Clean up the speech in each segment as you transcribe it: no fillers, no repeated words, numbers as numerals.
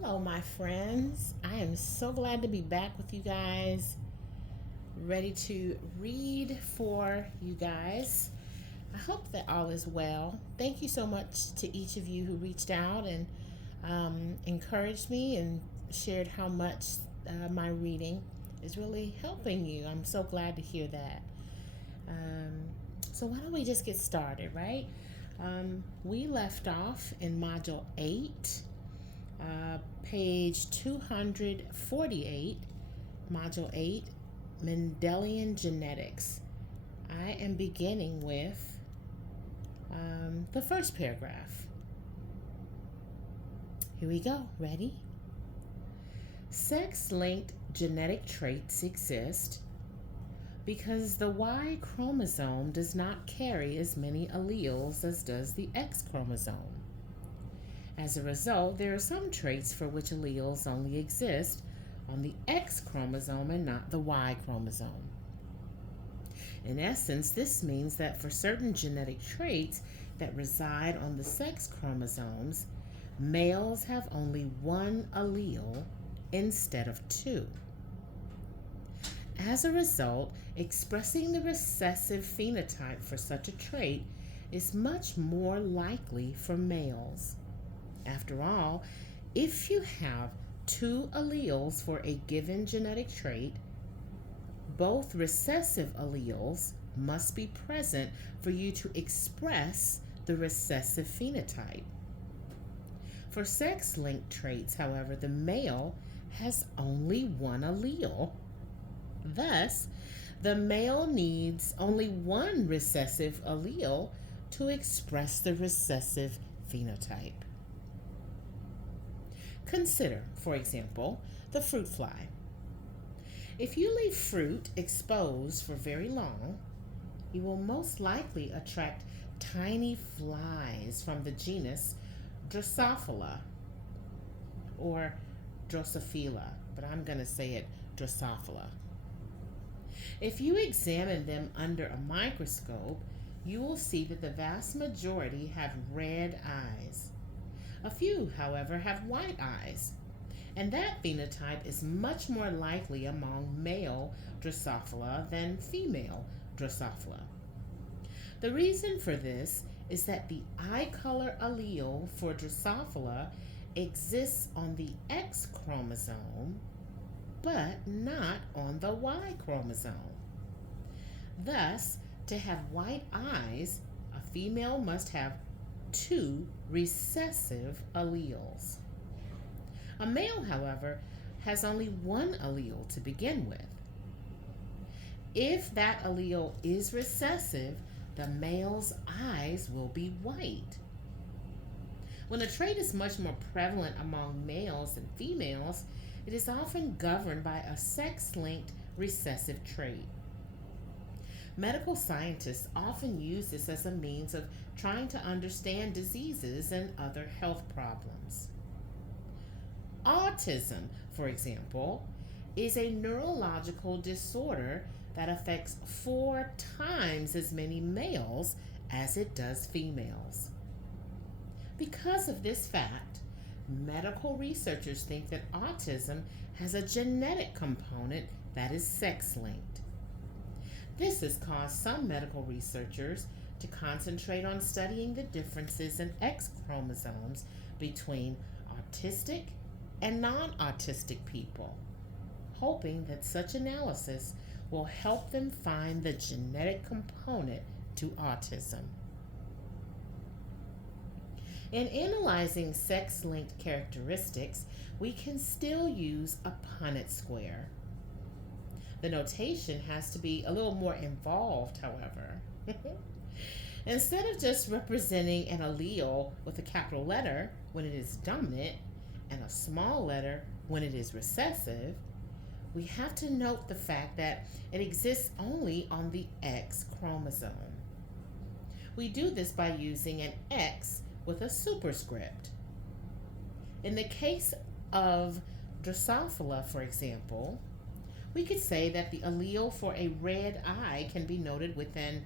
Hello, my friends. I am so glad to be back with you guys, ready to read for you guys. I hope that all is well. Thank you so much to each of you who reached out and encouraged me and shared how much my reading is really helping you. I'm so glad to hear that. Um, so, why don't we just get started, right? We left off in Module 8, page 248, Module 8, Mendelian Genetics. I am beginning with the first paragraph. Here we go. Ready? Sex linked genetic traits exist because the Y chromosome does not carry as many alleles as does the X chromosome. As a result, there are some traits for which alleles only exist on the X chromosome and not the Y chromosome. In essence, this means that for certain genetic traits that reside on the sex chromosomes, males have only one allele instead of two. As a result, expressing the recessive phenotype for such a trait is much more likely for males. After all, if you have two alleles for a given genetic trait, both recessive alleles must be present for you to express the recessive phenotype. For sex linked traits, however, the male has only one allele. Thus, the male needs only one recessive allele to express the recessive phenotype. Consider, for example, the fruit fly. If you leave fruit exposed for very long, you will most likely attract tiny flies from the genus Drosophila or Drosophila, but I'm going to say it Drosophila. If you examine them under a microscope, you will see that the vast majority have red eyes. A few, however, have white eyes, and that phenotype is much more likely among male Drosophila than female Drosophila. The reason for this is that the eye color allele for Drosophila exists on the X chromosome, but not on the Y chromosome. Thus, to have white eyes, a female must have two recessive alleles. A male, however, has only one allele to begin with. If that allele is recessive, the male's eyes will be white. When a trait is much more prevalent among males than females, it is often governed by a sex-linked recessive trait. Medical scientists often use this as a means of trying to understand diseases and other health problems. Autism, for example, is a neurological disorder that affects 4 times as many males as it does females. Because of this fact, medical researchers think that autism has a genetic component that is sex linked. This has caused some medical researchers to concentrate on studying the differences in X chromosomes between autistic and non autistic people, hoping that such analysis will help them find the genetic component to autism. In analyzing sex linked characteristics, we can still use a Punnett square. The notation has to be a little more involved, however. Instead of just representing an allele with a capital letter when it is dominant and a small letter when it is recessive, we have to note the fact that it exists only on the X chromosome. We do this by using an X with a superscript. In the case of Drosophila, for example, we could say that the allele for a red eye can be noted with an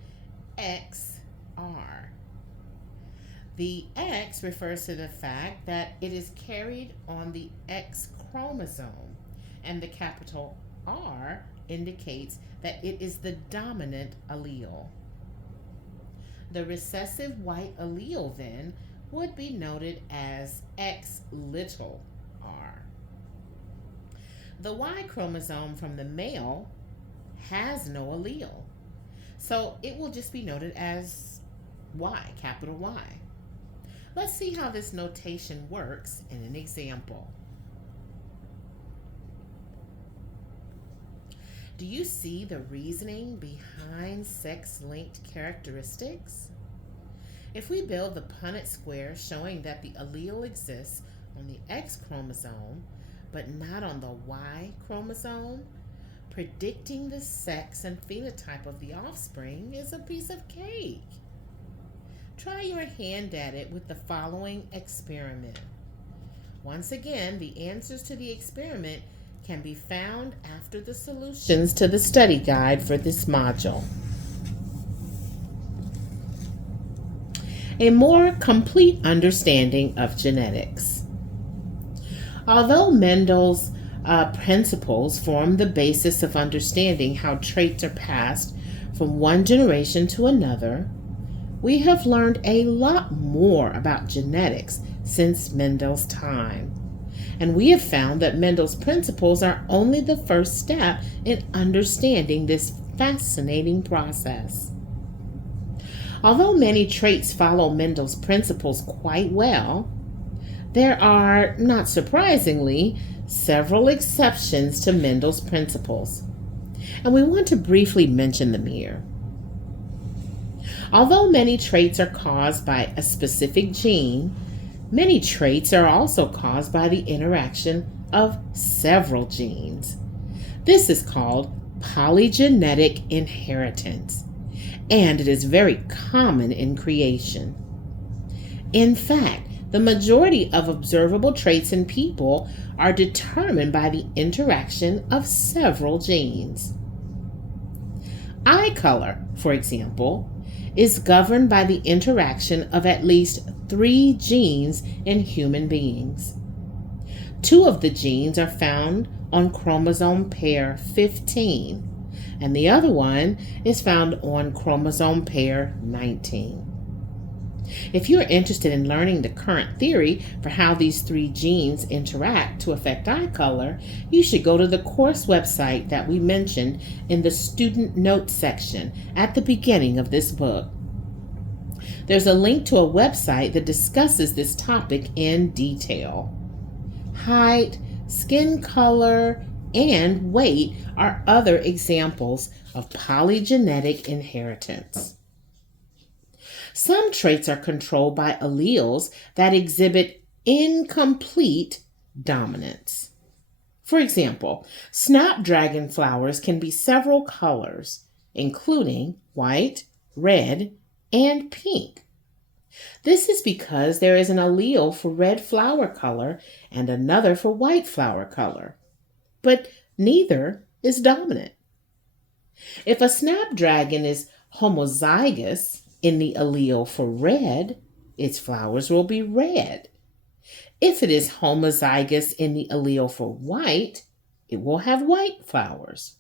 XR. The X refers to the fact that it is carried on the X chromosome, and the capital R indicates that it is the dominant allele. The recessive white allele, then, would be noted as X little r. The Y chromosome from the male has no allele, so it will just be noted as Y, capital Y. Let's see how this notation works in an example. Do you see the reasoning behind sex-linked characteristics? If we build the Punnett square showing that the allele exists on the X chromosome but not on the Y chromosome, predicting the sex and phenotype of the offspring is a piece of cake. Try your hand at it with the following experiment. Once again, the answers to the experiment can be found after the solutions to the study guide for this module. A more complete understanding of genetics. Although Mendel's principles form the basis of understanding how traits are passed from one generation to another, we have learned a lot more about genetics since Mendel's time. And we have found that Mendel's principles are only the first step in understanding this fascinating process. Although many traits follow Mendel's principles quite well, there are, not surprisingly, several exceptions to Mendel's principles, and we want to briefly mention them here. Although many traits are caused by a specific gene, many traits are also caused by the interaction of several genes. This is called polygenetic inheritance, and it is very common in creation. In fact, the majority of observable traits in people are determined by the interaction of several genes. Eye color, for example, is governed by the interaction of at least 3 genes in human beings. 2 of the genes are found on chromosome pair 15, and the other one is found on chromosome pair 19. If you're interested in learning the current theory for how these 3 genes interact to affect eye color, you should go to the course website that we mentioned in the student notes section at the beginning of this book. There's a link to a website that discusses this topic in detail. Height, skin color, and weight are other examples of polygenetic inheritance. Some traits are controlled by alleles that exhibit incomplete dominance. For example, snapdragon flowers can be several colors, including white, red, and pink. This is because there is an allele for red flower color and another for white flower color, but neither is dominant. If a snapdragon is homozygous in the allele for red, its flowers will be red. If it is homozygous in the allele for white, it will have white flowers.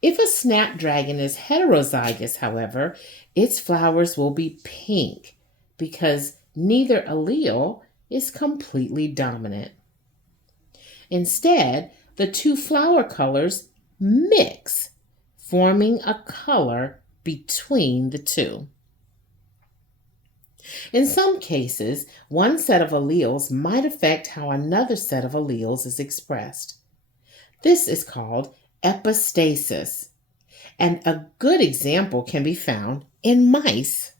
If a snapdragon is heterozygous, however, its flowers will be pink because neither allele is completely dominant. Instead, the 2 flower colors mix, forming a color between the 2. In some cases, one set of alleles might affect how another set of alleles is expressed. This is called epistasis, and a good example can be found in mice.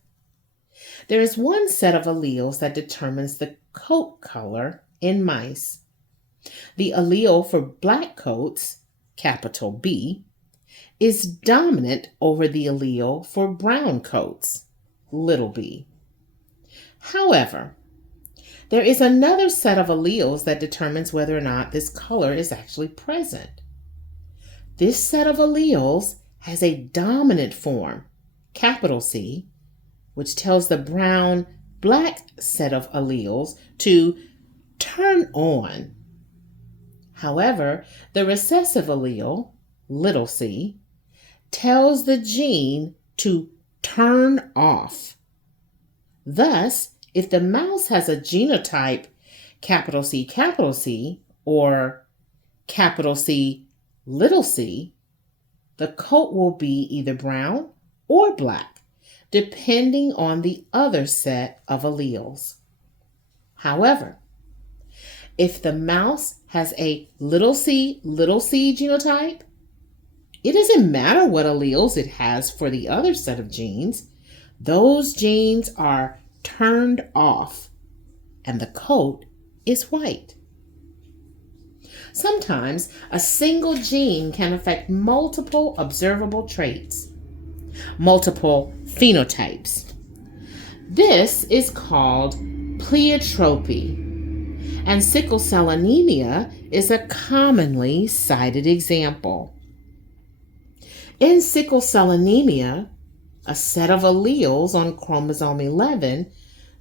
There is one set of alleles that determines the coat color in mice. The allele for black coats, capital B, is dominant over the allele for brown coats, little b. However, there is another set of alleles that determines whether or not this color is actually present. This set of alleles has a dominant form, capital C, which tells the brown black set of alleles to turn on. However, the recessive allele, little c, tells the gene to turn off. Thus, if the mouse has a genotype C, or C, little c, the coat will be either brown or black, depending on the other set of alleles. However, if the mouse has a little c genotype, it doesn't matter what alleles it has for the other set of genes. Those genes are turned off, and the coat is white. Sometimes a single gene can affect multiple observable traits, multiple phenotypes. This is called pleiotropy, and sickle cell anemia is a commonly cited example. In sickle cell anemia, a set of alleles on chromosome 11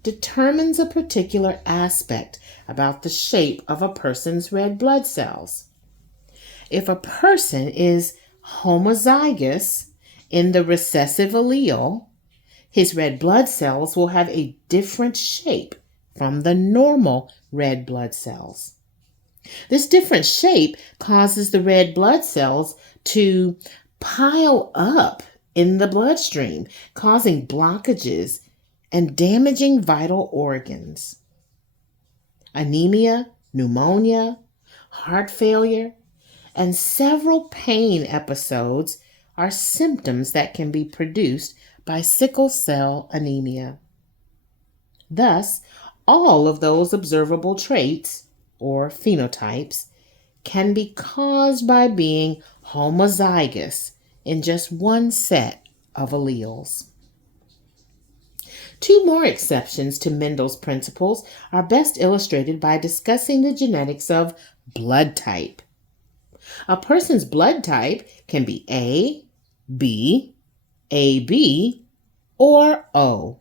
determines a particular aspect about the shape of a person's red blood cells. If a person is homozygous in the recessive allele, his red blood cells will have a different shape from the normal red blood cells. This different shape causes the red blood cells to pile up in the bloodstream, causing blockages and damaging vital organs. Anemia, pneumonia, heart failure, and several pain episodes are symptoms that can be produced by sickle cell anemia. Thus, all of those observable traits, or phenotypes, can be caused by being homozygous in just one set of alleles. Two more exceptions to Mendel's principles are best illustrated by discussing the genetics of blood type. A person's blood type can be A, B, AB, or O.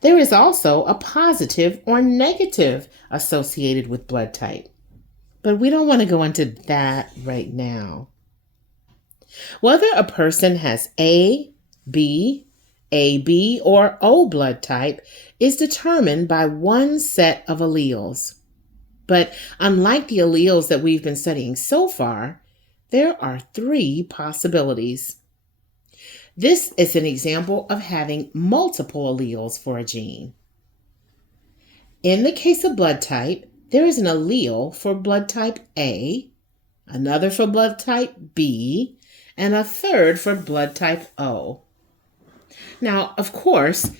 There is also a positive or negative associated with blood type, but we don't want to go into that right now. Whether a person has A, B, AB, or O blood type is determined by one set of alleles. But unlike the alleles that we've been studying so far, there are three possibilities. This is an example of having multiple alleles for a gene. In the case of blood type, there is an allele for blood type A, another for blood type B, and a third for blood type O. Now, of course,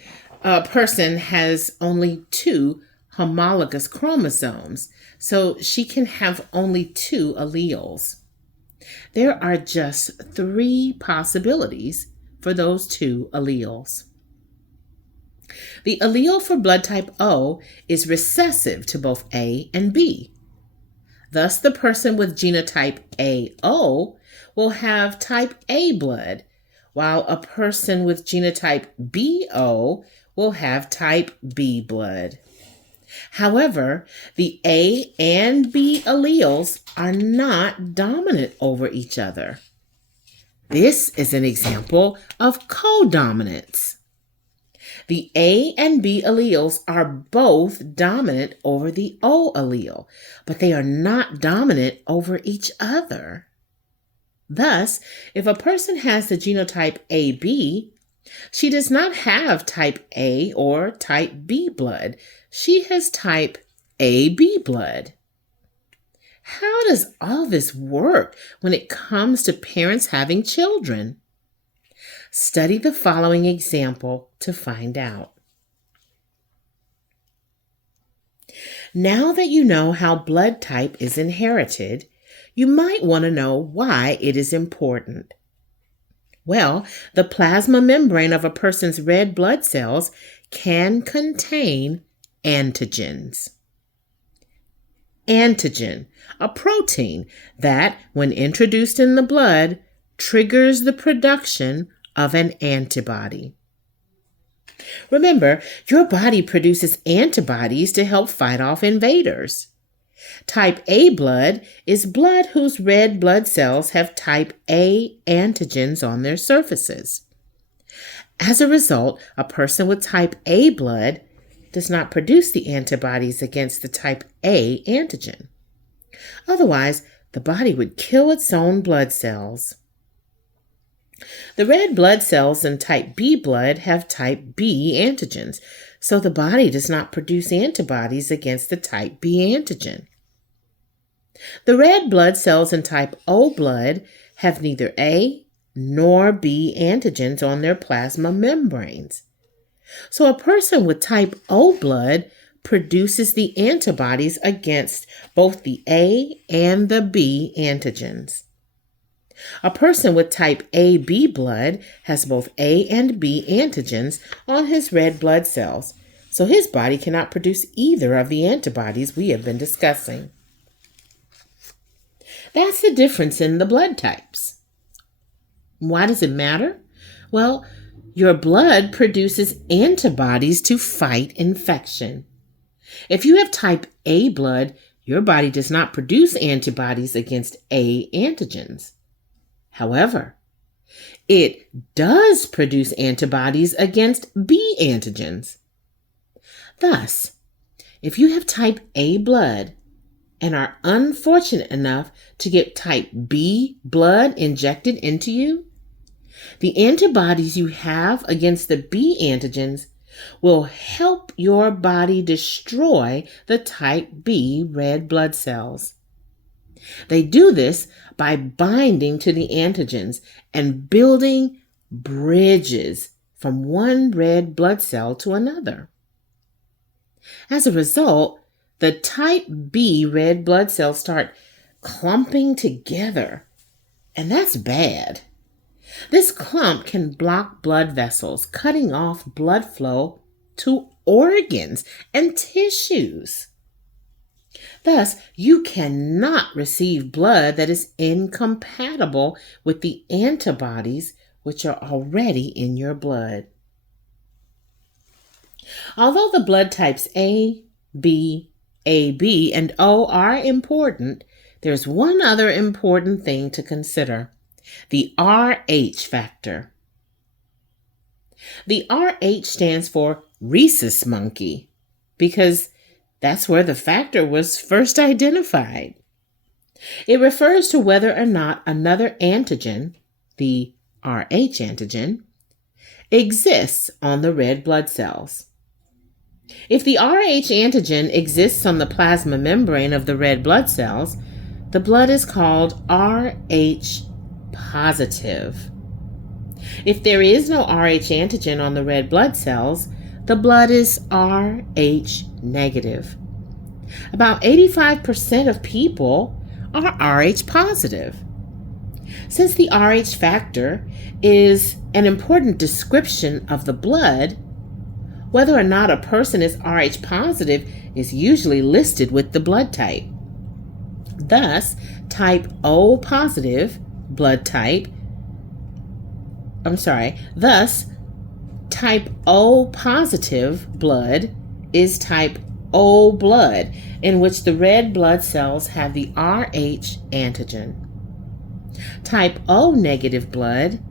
a person has only two homologous chromosomes, so she can have only two alleles. There are just three possibilities for those two alleles. The allele for blood type O is recessive to both A and B. Thus, the person with genotype AO will have type A blood, while a person with genotype BO will have type B blood. However, the A and B alleles are not dominant over each other. This is an example of codominance. The A and B alleles are both dominant over the O allele, but they are not dominant over each other. Thus, if a person has the genotype AB, she does not have type A or type B blood. She has type AB blood. How does all this work when it comes to parents having children? Study the following example to find out. Now that you know how blood type is inherited, you might want to know why it is important. Well, the plasma membrane of a person's red blood cells can contain antigens. Antigen, a protein that, when introduced in the blood, triggers the production of an antibody. Remember, your body produces antibodies to help fight off invaders. Type A blood is blood whose red blood cells have type A antigens on their surfaces. As a result, a person with type A blood does not produce the antibodies against the type A antigen. Otherwise, the body would kill its own blood cells. The red blood cells in type B blood have type B antigens, so the body does not produce antibodies against the type B antigen. The red blood cells in type O blood have neither A nor B antigens on their plasma membranes. So a person with type O blood produces the antibodies against both the A and the B antigens. A person with type AB blood has both A and B antigens on his red blood cells, so his body cannot produce either of the antibodies we have been discussing. That's the difference in the blood types. Why does it matter? Well, your blood produces antibodies to fight infection. If you have type A blood, your body does not produce antibodies against A antigens. However, it does produce antibodies against B antigens. Thus, if you have type A blood and are unfortunate enough to get type B blood injected into you, the antibodies you have against the B antigens will help your body destroy the type B red blood cells. They do this by binding to the antigens and building bridges from one red blood cell to another. As a result, the type B red blood cells start clumping together, and that's bad. This clump can block blood vessels, cutting off blood flow to organs and tissues. Thus, you cannot receive blood that is incompatible with the antibodies which are already in your blood. Although the blood types A, B, AB, and O are important, there's one other important thing to consider: the RH factor. The RH stands for rhesus monkey because that's where the factor was first identified. It refers to whether or not another antigen, the RH antigen, exists on the red blood cells. If the RH antigen exists on the plasma membrane of the red blood cells, the blood is called RH positive. If there is no RH antigen on the red blood cells, the blood is RH negative. About 85% of people are RH positive. Since the RH factor is an important description of the blood, whether or not a person is RH positive is usually listed with the blood type. Thus, type O positive blood type, thus, type O positive blood is type O blood, in which the red blood cells have the RH antigen. Type O negative blood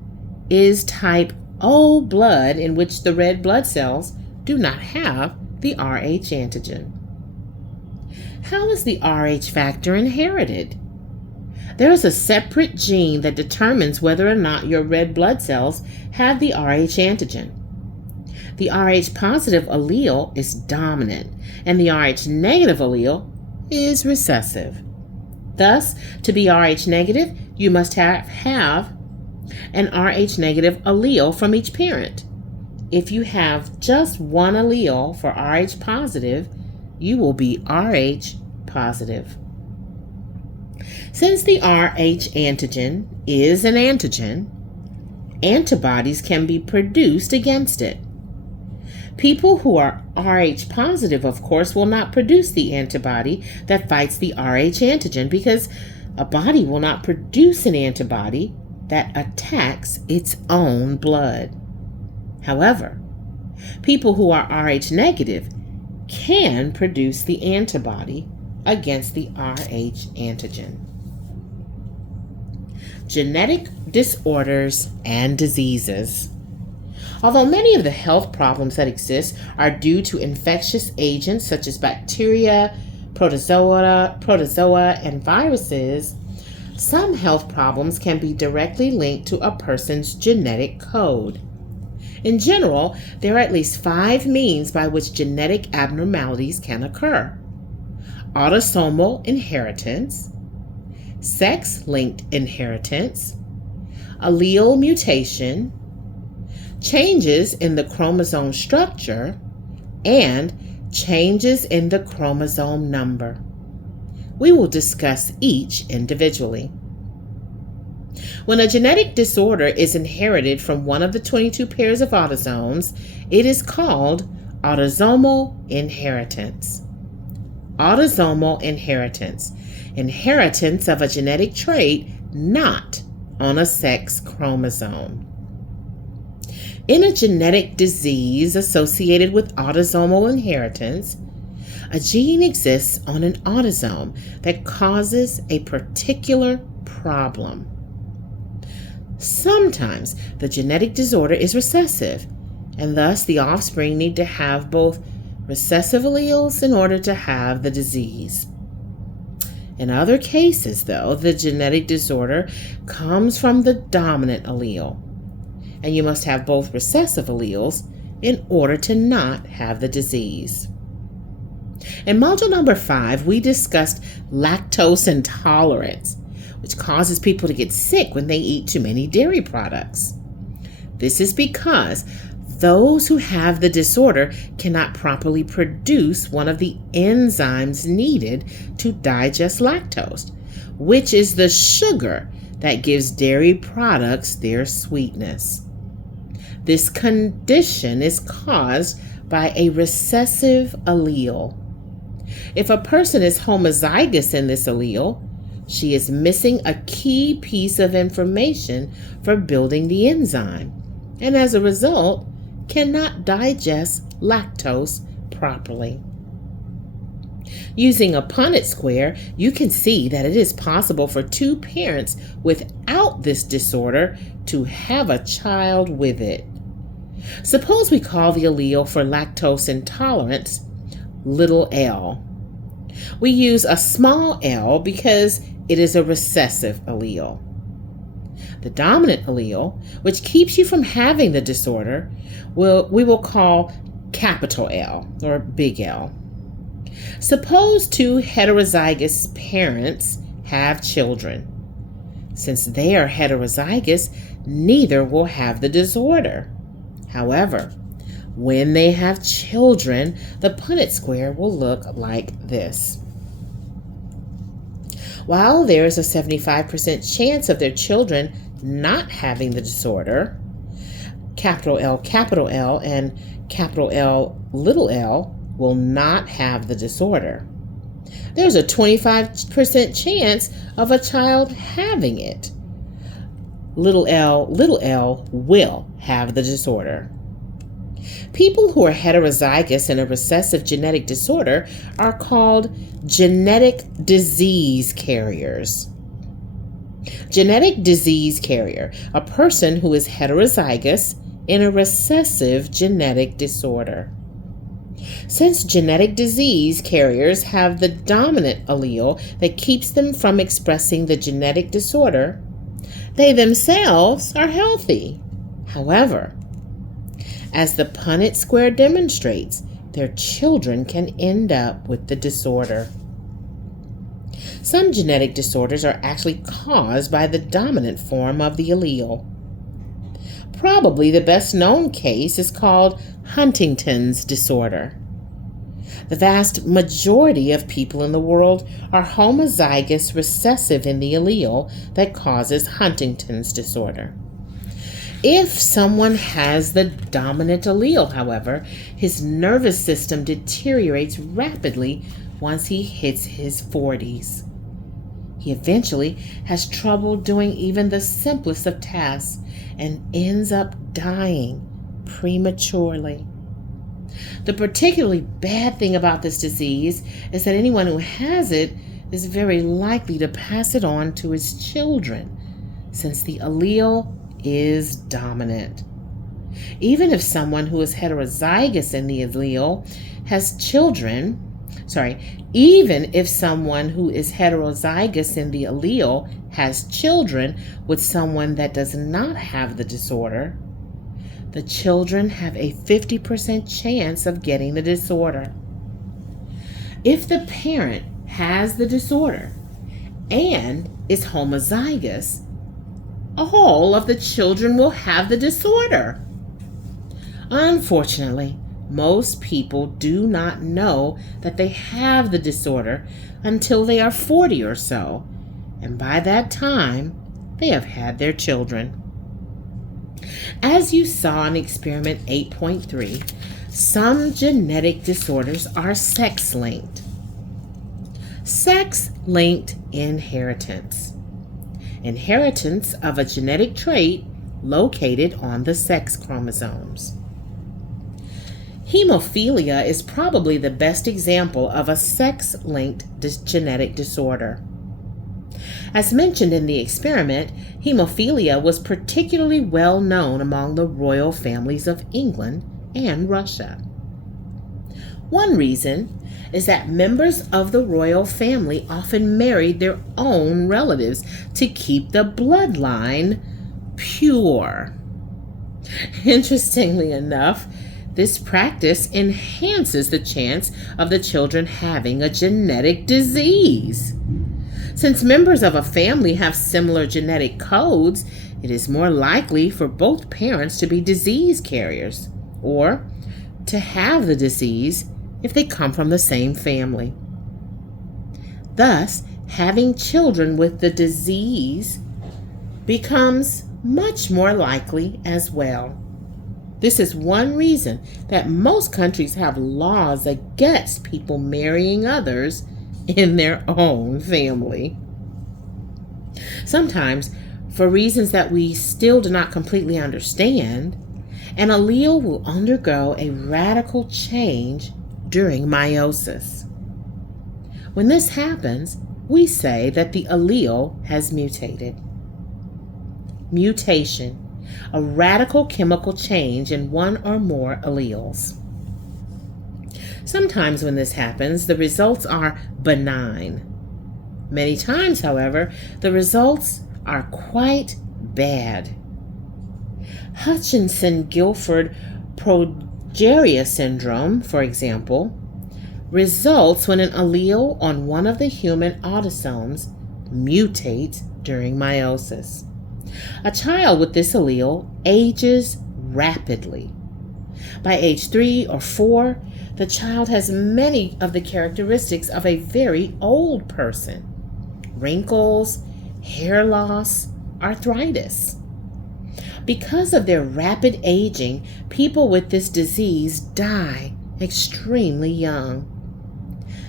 is type O blood, in which the red blood cells do not have the RH antigen. How is the RH factor inherited? There is a separate gene that determines whether or not your red blood cells have the RH antigen. The Rh positive allele is dominant, and the Rh negative allele is recessive. Thus, to be Rh negative, you must have an Rh negative allele from each parent. If you have just one allele for Rh positive, you will be Rh positive. Since the Rh antigen is an antigen, antibodies can be produced against it. People who are Rh positive, of course, will not produce the antibody that fights the Rh antigen because a body will not produce an antibody that attacks its own blood. However, People who are Rh negative can produce the antibody against the Rh antigen. Genetic disorders and diseases. Although many of the health problems that exist are due to infectious agents such as bacteria, protozoa, and viruses, some health problems can be directly linked to a person's genetic code. In general, there are at least 5 means by which genetic abnormalities can occur: autosomal inheritance, sex-linked inheritance, allele mutation, changes in the chromosome structure, and changes in the chromosome number. We will discuss each individually. When a genetic disorder is inherited from one of the 22 pairs of autosomes, it is called autosomal inheritance. Autosomal inheritance. Inheritance of a genetic trait not on a sex chromosome. In a genetic disease associated with autosomal inheritance, a gene exists on an autosome that causes a particular problem. Sometimes the genetic disorder is recessive, and thus the offspring need to have both recessive alleles in order to have the disease. In other cases, though, the genetic disorder comes from the dominant allele, and you must have both recessive alleles in order to not have the disease. In module number 5, we discussed lactose intolerance, which causes people to get sick when they eat too many dairy products. This is because those who have the disorder cannot properly produce one of the enzymes needed to digest lactose, which is the sugar that gives dairy products their sweetness. This condition is caused by a recessive allele. If a person is homozygous in this allele, she is missing a key piece of information for building the enzyme, and as a result, cannot digest lactose properly. Using a Punnett square, you can see that it is possible for 2 parents without this disorder to have a child with it. Suppose we call the allele for lactose intolerance little l. We use a small l because it is a recessive allele. The dominant allele, which keeps you from having the disorder, we will call capital L or big L. Suppose 2 heterozygous parents have children. Since they are heterozygous, neither will have the disorder. However, when they have children, the Punnett square will look like this. While there is a 75% chance of their children not having the disorder, capital L, and capital L, little l will not have the disorder. There's a 25% chance of a child having it. Little l will have the disorder. People who are heterozygous in a recessive genetic disorder are called genetic disease carriers. Genetic disease carrier, a person who is heterozygous in a recessive genetic disorder. Since genetic disease carriers have the dominant allele that keeps them from expressing the genetic disorder, they themselves are healthy. However, as the Punnett square demonstrates, their children can end up with the disorder. Some genetic disorders are actually caused by the dominant form of the allele. Probably the best known case is called Huntington's disorder. The vast majority of people in the world are homozygous recessive in the allele that causes Huntington's disorder. If someone has the dominant allele, however, his nervous system deteriorates rapidly once he hits his 40s. He eventually has trouble doing even the simplest of tasks and ends up dying prematurely. The particularly bad thing about this disease is that anyone who has it is very likely to pass it on to his children, since the allele is dominant. Even if someone who is heterozygous in the allele has children, even if someone who is heterozygous in the allele has children with someone that does not have the disorder, the children have a 50% chance of getting the disorder. If the parent has the disorder and is homozygous, all of the children will have the disorder. Unfortunately, most people do not know that they have the disorder until they are 40 or so, and by that time, they have had their children. As you saw in experiment 8.3, some genetic disorders are sex-linked. Sex-linked inheritance. Inheritance of a genetic trait located on the sex chromosomes. Hemophilia is probably the best example of a sex-linked genetic disorder. As mentioned in the experiment, hemophilia was particularly well known among the royal families of England and Russia. One reason is that members of the royal family often married their own relatives to keep the bloodline pure. Interestingly enough, this practice enhances the chance of the children having a genetic disease. Since members of a family have similar genetic codes, it is more likely for both parents to be disease carriers or to have the disease if they come from the same family. Thus, having children with the disease becomes much more likely as well. This is one reason that most countries have laws against people marrying others in their own family. Sometimes, for reasons that we still do not completely understand, an allele will undergo a radical change during meiosis. When this happens, we say that the allele has mutated. Mutation, a radical chemical change in one or more alleles. Sometimes when this happens, the results are benign. Many times, however, the results are quite bad. Hutchinson-Gilford progeria syndrome, for example, results when an allele on one of the human autosomes mutates during meiosis. A child with this allele ages rapidly. By age 3 or 4, the child has many of the characteristics of a very old person: wrinkles, hair loss, arthritis. Because of their rapid aging, people with this disease die extremely young.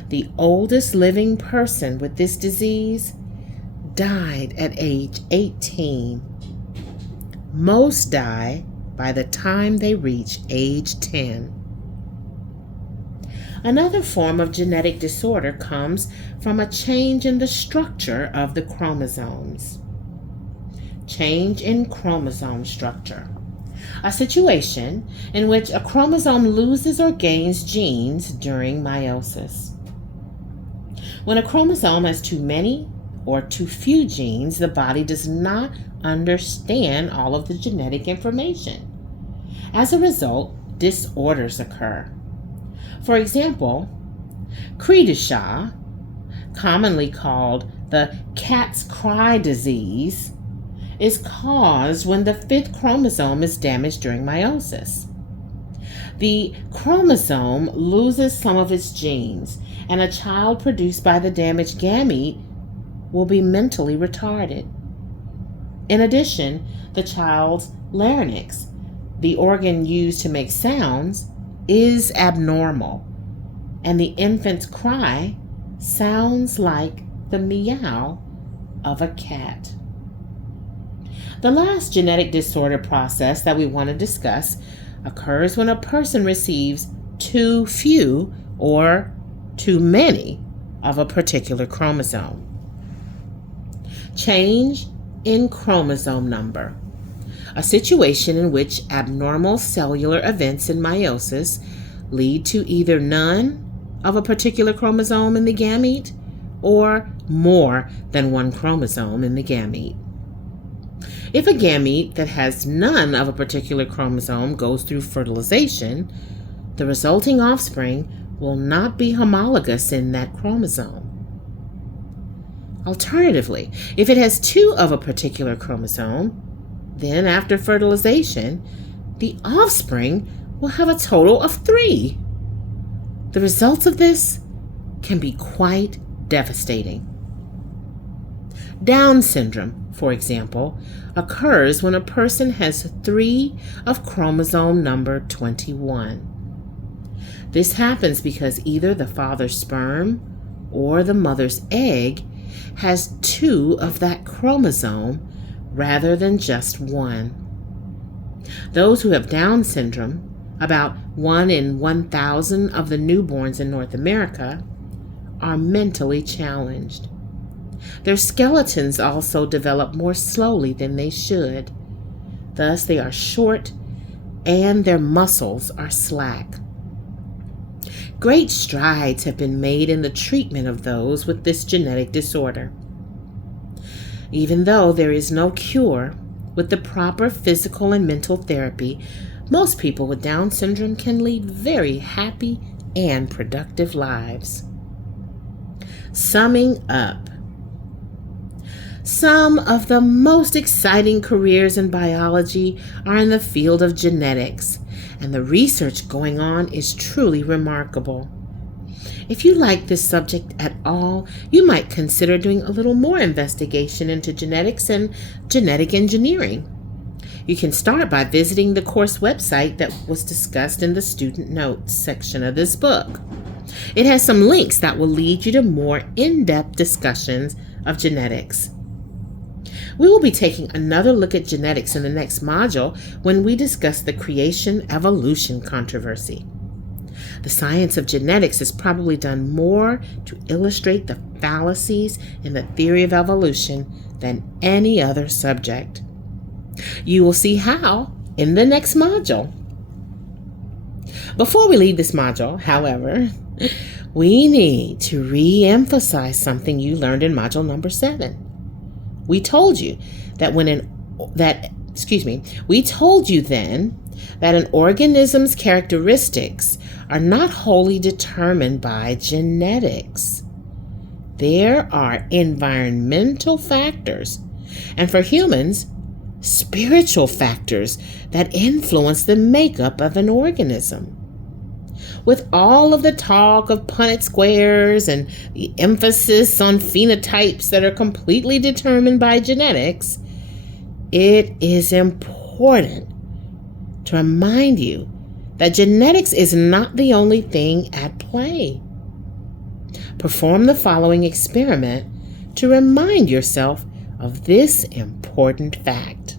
The oldest living person with this disease died at age 18. Most die by the time they reach age 10. Another form of genetic disorder comes from a change in the structure of the chromosomes. Change in chromosome structure. A situation in which a chromosome loses or gains genes during meiosis. When a chromosome has too many or too few genes, the body does not understand all of the genetic information. As a result, disorders occur. For example, Cri du Chat, commonly called the cat's cry disease, is caused when the 5th chromosome is damaged during meiosis. The chromosome loses some of its genes, and a child produced by the damaged gamete will be mentally retarded. In addition, the child's larynx, the organ used to make sounds, is abnormal, and the infant's cry sounds like the meow of a cat. The last genetic disorder process that we want to discuss occurs when a person receives too few or too many of a particular chromosome. Change in chromosome number. A situation in which abnormal cellular events in meiosis lead to either none of a particular chromosome in the gamete or more than one chromosome in the gamete. If a gamete that has none of a particular chromosome goes through fertilization, the resulting offspring will not be homologous in that chromosome. Alternatively, if it has two of a particular chromosome, then after fertilization, the offspring will have a total of 3. The results of this can be quite devastating. Down syndrome, for example, occurs when a person has 3 of chromosome number 21. This happens because either the father's sperm or the mother's egg has 2 of that chromosome rather than just 1. Those who have Down syndrome, about 1 in 1,000 of the newborns in North America, are mentally challenged. Their skeletons also develop more slowly than they should. Thus, they are short and their muscles are slack. Great strides have been made in the treatment of those with this genetic disorder. Even though there is no cure, with the proper physical and mental therapy, most people with Down syndrome can lead very happy and productive lives. Summing up, some of the most exciting careers in biology are in the field of genetics, and the research going on is truly remarkable. If you like this subject at all, you might consider doing a little more investigation into genetics and genetic engineering. You can start by visiting the course website that was discussed in the student notes section of this book. It has some links that will lead you to more in-depth discussions of genetics. We will be taking another look at genetics in the next module when we discuss the creation-evolution controversy. The science of genetics has probably done more to illustrate the fallacies in the theory of evolution than any other subject. You will see how in the next module. Before we leave this module, however, we need to re-emphasize something you learned in module number 7. We told you that an organism's characteristics are not wholly determined by genetics. There are environmental factors, and for humans, spiritual factors that influence the makeup of an organism. With all of the talk of Punnett squares and the emphasis on phenotypes that are completely determined by genetics, it is important to remind you that genetics is not the only thing at play. Perform the following experiment to remind yourself of this important fact.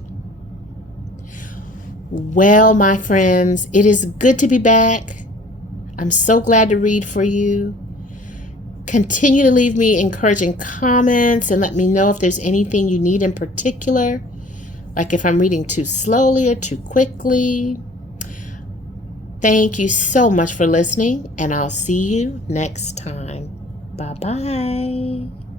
Well, my friends, it is good to be back. I'm so glad to read for you. Continue to leave me encouraging comments and let me know if there's anything you need in particular, like if I'm reading too slowly or too quickly. Thank you so much for listening, and I'll see you next time. Bye-bye.